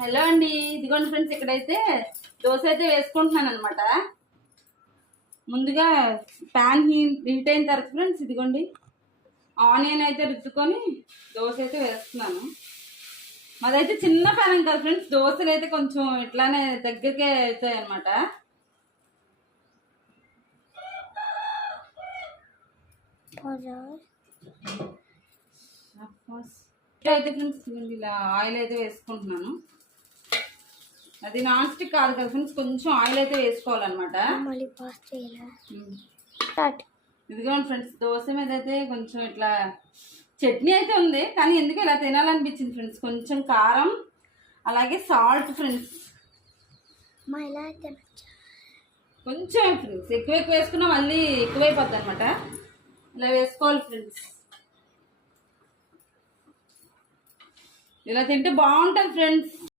Hello అండి, ఇదిగోండి friends, ఇక్కడైతే దోశ అయితే వేసుకుంటున్నాను అనమాట. ముందుగా ప్యాన్ హీట్ అయిన తర్వాత ఫ్రెండ్స్ ఇదిగోండి ఆనియన్ అయితే రుద్దుకొని దోశ అయితే వేస్తున్నాను. మాదైతే చిన్న ప్యాన్ కదా ఫ్రెండ్స్, దోశలు అయితే కొంచెం ఇట్లానే దగ్గరికే అవుతాయి అనమాట. అయితే ఫ్రెండ్స్ ఇలా ఆయిల్ అయితే వేసుకుంటున్నాను. అది నాన్ స్టిక్ కాదు కదా ఫ్రెండ్స్, కొంచెం ఆయిల్ అయితే వేసుకోవాలన్నమాట. ఇదిగోండి ఫ్రెండ్స్, దోశ మీద అయితే కొంచెం ఇట్లా చట్నీ అయితే ఉంది, కానీ ఎందుకు ఇలా తినాలనిపించింది ఫ్రెండ్స్. కొంచెం కారం అలాగే సాల్ట్ ఫ్రెండ్స్, కొంచెం ఫ్రెండ్స్ ఎక్కువ వేసుకున్నా మళ్ళీ ఎక్కువైపోద్ది అనమాట. ఇలా వేసుకోవాలి ఫ్రెండ్స్. ఇలా తింటే బాగుంటుంది ఫ్రెండ్స్.